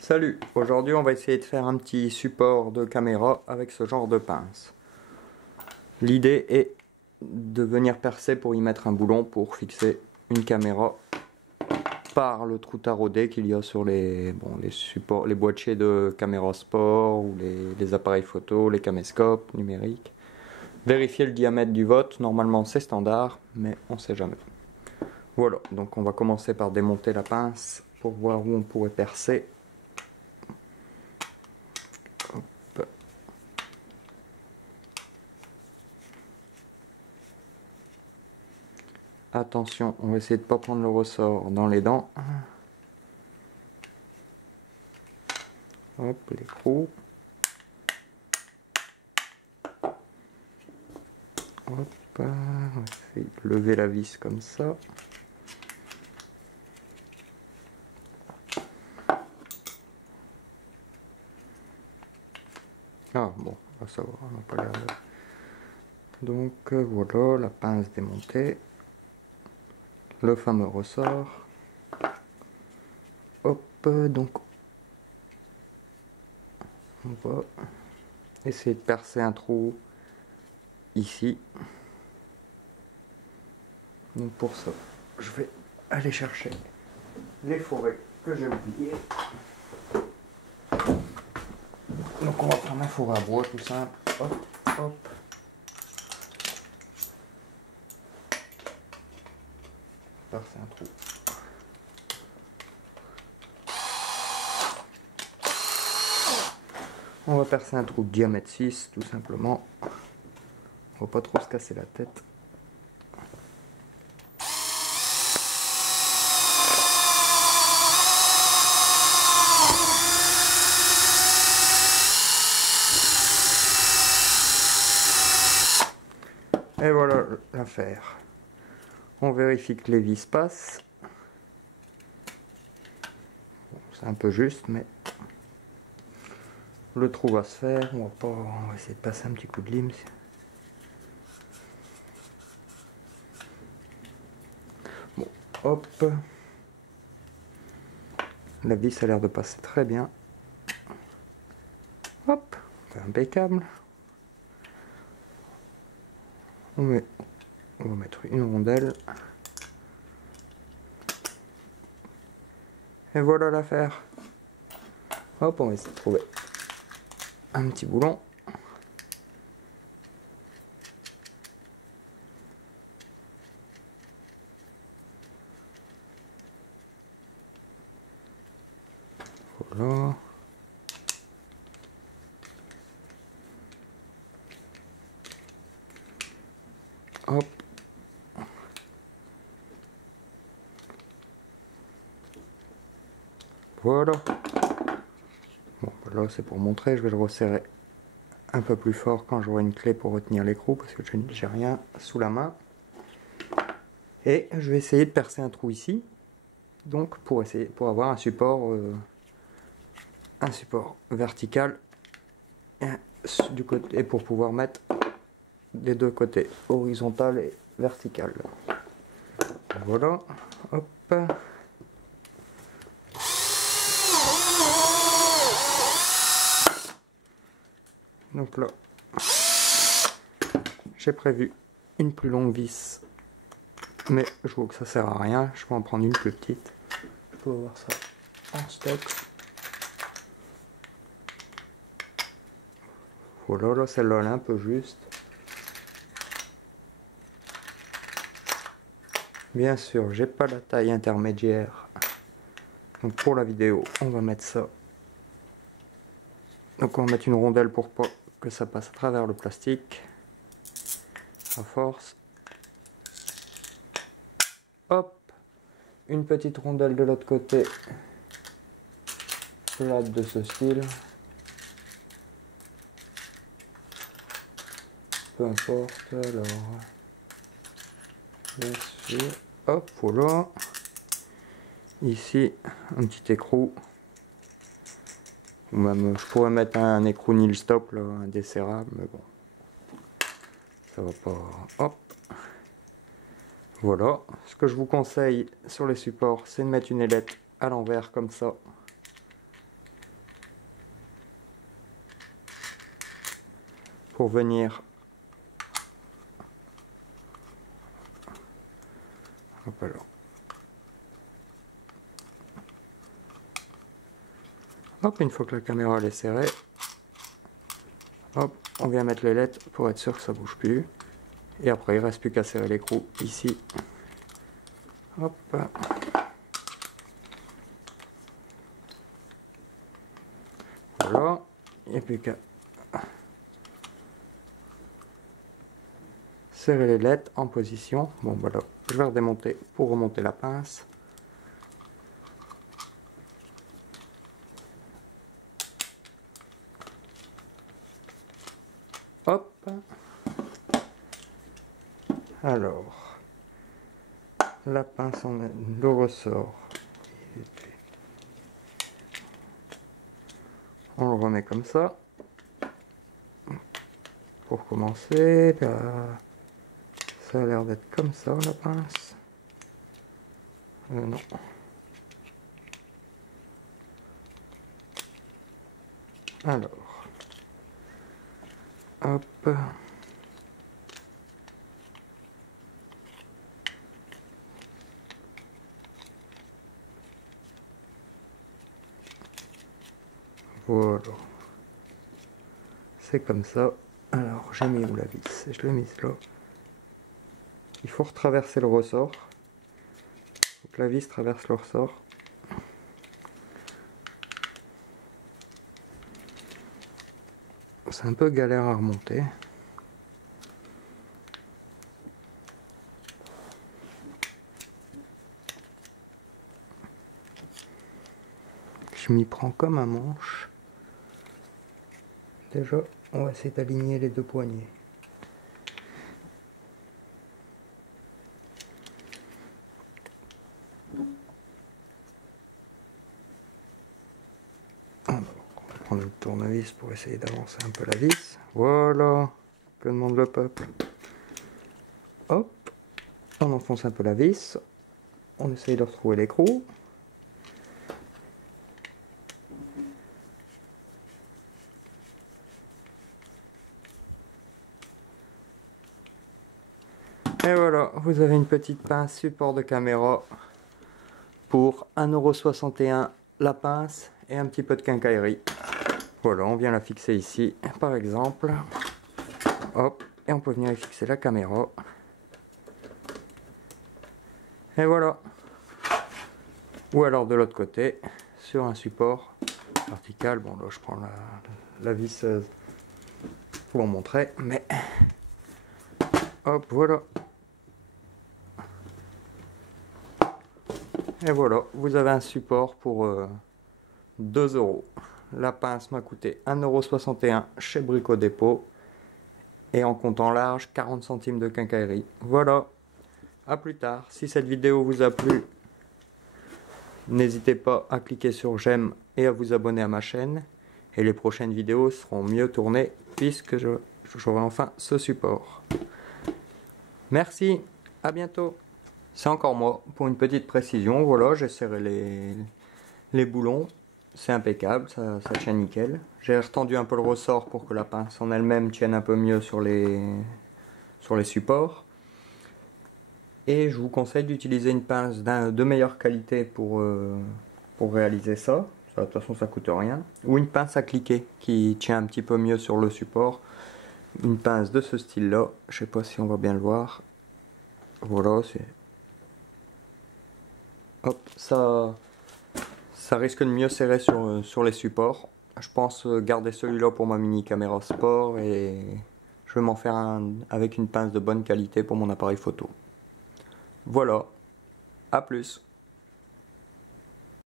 Salut, aujourd'hui on va essayer de faire un petit support de caméra avec ce genre de pince. L'idée est de venir percer pour y mettre un boulon pour fixer une caméra par le trou taraudé qu'il y a sur les supports, les boîtiers de caméra sport ou les appareils photo, les caméscopes numériques. Vérifier le diamètre du vote, normalement c'est standard, mais on sait jamais. Voilà, donc on va commencer par démonter la pince pour voir où on pourrait percer. Hop. Attention, on va essayer de ne pas prendre le ressort dans les dents. Hop, l'écrou. Hop, on va essayer de lever la vis comme ça. Ah bon, ça va, on n'a pas l'air de... Donc voilà, la pince démontée. Le fameux ressort. Hop, donc on va essayer de percer un trou ici. Donc pour ça, je vais aller chercher les forêts que j'ai oubliées. Donc on va prendre un four à bois tout simple. Hop, hop. Percer un trou. On va percer un trou de diamètre 6 tout simplement. On va pas trop se casser la tête. Et voilà l'affaire. On vérifie que les vis passent. Bon, c'est un peu juste, mais le trou va se faire. On va essayer de passer un petit coup de lime. Bon, hop. La vis a l'air de passer très bien. Hop, impeccable. On va mettre une rondelle. Et voilà l'affaire. Hop, on va essayer de trouver un petit boulon. Voilà. Hop. Voilà. Bon, là c'est pour montrer, je vais le resserrer un peu plus fort quand j'aurai une clé pour retenir l'écrou parce que je n'ai rien sous la main. Et je vais essayer de percer un trou ici, donc pour avoir un support vertical du côté, et pour pouvoir mettre des deux côtés, horizontal et vertical. Voilà, hop. Donc là, j'ai prévu une plus longue vis, mais je vois que ça sert à rien, je vais en prendre une plus petite. Je peux avoir ça en stock. Voilà, là celle-là elle est un peu juste. Bien sûr, j'ai pas la taille intermédiaire. Donc pour la vidéo, on va mettre ça. Donc on va mettre une rondelle pour pas que ça passe à travers le plastique. À force. Hop. Une petite rondelle de l'autre côté. Plate de ce style. Peu importe, alors. Bien sûr. Hop, voilà. Ici, un petit écrou. Ou même, je pourrais mettre un écrou nil stop, là, un desserrable, mais bon. Ça va pas. Hop. Voilà. Ce que je vous conseille sur les supports, c'est de mettre une ailette à l'envers, comme ça. pour venir hop alors. Hop, une fois que la caméra elle est serrée, hop, on vient mettre les LED pour être sûr que ça bouge plus. Et après, il ne reste plus qu'à serrer l'écrou ici. Hop. Voilà. Il n'y a plus qu'à serrer les LED en position. Bon, voilà. Je vais redémonter pour remonter la pince. Hop. Alors, la pince, le ressort. On le remet comme ça. Pour commencer, là, ça a l'air d'être comme ça la pince. Non. Alors, hop. Voilà. C'est comme ça. Alors, j'ai mis où la vis? Je l'ai mise là. Il faut retraverser le ressort. Donc la vis traverse le ressort. C'est un peu galère à remonter. Je m'y prends comme un manche. Déjà, on va essayer d'aligner les deux poignées. Alors, on va prendre une tournevis pour essayer d'avancer un peu la vis. Voilà, que demande le peuple. Hop, on enfonce un peu la vis. On essaye de retrouver l'écrou. Et voilà, vous avez une petite pince support de caméra pour 1,61 € la pince et un petit peu de quincaillerie. Voilà, on vient la fixer ici par exemple. Hop, et on peut venir y fixer la caméra. Et voilà. Ou alors de l'autre côté, sur un support vertical. Bon là je prends la visseuse pour vous montrer, mais hop, voilà. Et voilà, vous avez un support pour 2 €. La pince m'a coûté 1,61 € chez Brico Dépôt. Et en comptant large, 40 centimes de quincaillerie. Voilà, à plus tard. Si cette vidéo vous a plu, n'hésitez pas à cliquer sur j'aime et à vous abonner à ma chaîne. Et les prochaines vidéos seront mieux tournées puisque j'aurai enfin ce support. Merci, à bientôt. C'est encore moi, pour une petite précision, voilà, j'ai serré les boulons, c'est impeccable, ça tient nickel. J'ai retendu un peu le ressort pour que la pince en elle-même tienne un peu mieux sur les supports. Et je vous conseille d'utiliser une pince de meilleure qualité pour réaliser ça. De toute façon ça coûte rien. Ou une pince à cliquer qui tient un petit peu mieux sur le support. Une pince de ce style là, je sais pas si on va bien le voir. Voilà, c'est... Hop, ça risque de mieux serrer sur les supports. Je pense garder celui-là pour ma mini caméra sport et je vais m'en faire un avec une pince de bonne qualité pour mon appareil photo. Voilà, à plus.